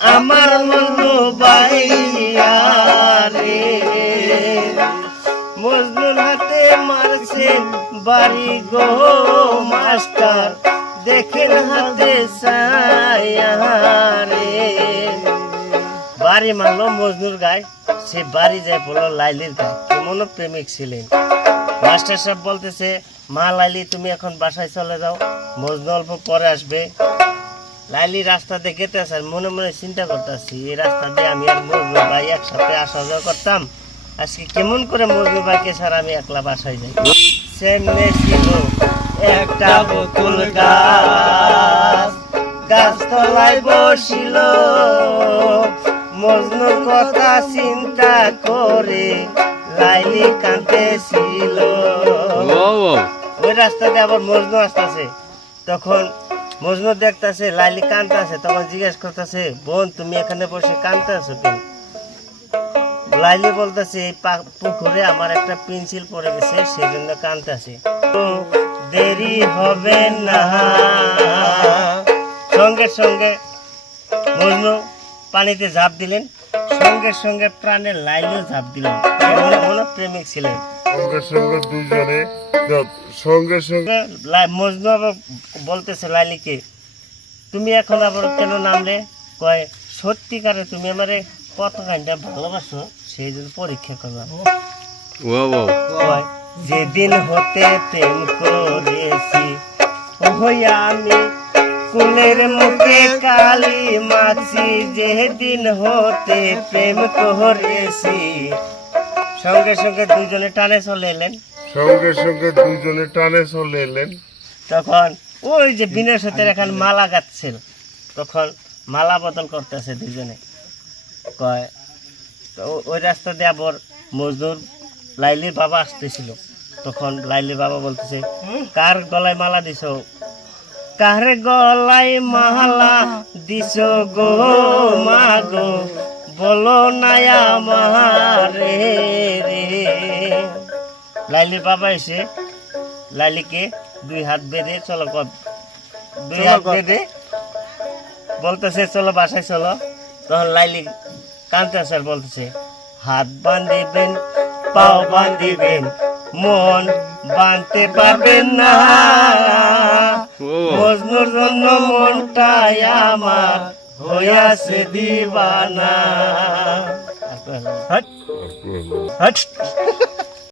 আমার মজনু ভাইয়া রে। মজনুর হাতে মারছে বাড়ি গো মাস্টার, দেখেন হাতে ছায়া রে। বাড়ি মারলো মজনুর গায়ে, সে বাড়ি যায় বললো লাইলির গায়ে। কেমন প্রেমিক ছিলেন। মাস্টার সাহেব বলতেছে, মা লাইলি তুমি এখন বাসায় চলে যাও, মজনু অল্প পরে আসবে। লাইলি রাস্তা দিয়ে গেতেছে, মনে মনে চিন্তা করতেছি, এই রাস্তা দিয়ে আমি আর মজনু ভাই একসাথে আসা যাওয়া করতাম, আজকে কেমন করে মজনু ভাইকে ছাড়া আমি একলা বাসায় যাই। সামনে ছিল একটা বকুল গাছ, গাছতলায় বসিল, মজনুর কথা চিন্তা করে লাইলি কাঁদতেছিল। ওই রাস্তাতে আবার মজনু আসতেছে, তখন মজনু দেখতেছে লাইলি কাঁদতেছে, তখন জিজ্ঞেস করতেছে, বোন তুমি এখানে বসে কাঁদতেছো কেন? লাইলি বলতেছে, এই পুকুরে আমার একটা পেন্সিল পড়ে গেছে, সেই জন্য কাঁদতেছে। দেরি হবে না। সঙ্গে সঙ্গে মজনু পানিতে ঝাঁপ দিলেন, সঙ্গে সঙ্গে প্রাণের লাইলিও ঝাঁপ দিলেন। প্রেমিক ছিলেন। সঙ্গে সঙ্গে দুইজনে সঙ্গে সঙ্গে মজনু আবার বলতেছে লাইলিকে, তুমি এখন আবার কেন নামলে? কয়, সত্যিকারে তুমি আমারে কতখানটা ভালোবাসো সেই জন্য পরীক্ষা করলাম। কয়, যেদিন হতে প্রেম করেছি হইয়া আমি কুলের মুখে কালি মাছি, যেদিন হতে প্রেম করেছি। সঙ্গে সঙ্গে দুজনে টানে চলে এলেন। সঙ্গে সঙ্গে দুইজনে টানে চলে এলেন। তখন ওই যে বিনয় সাথে এখন মালা গাচ্ছিল, তখন মালা বদল করতেছে দুজনে। কয়, ওই রাস্তা দিয়ে আবার মজনুর লাইলির বাবা আসতেছিল, তখন লাইলির বাবা বলতেছে, কার গলায় মালা দিছ? কার গলায় মালা দিছ গো মা গো, বলো না আমারে রে। লাইলির বাবা এসে লাইলিকে দুই হাত বেঁধে চলো, দুই হাত বেঁধে বলতেছে চলো বাসায় চলো। তখন লাইলি কাঁদতেছে আর বলতেছে, হাত বাঁধিবেন পাও বাঁধিবেন মন বাঁধতে পারবেন না, মজনুর জন্য মনটাই আমার হইয়াছে দিবানা।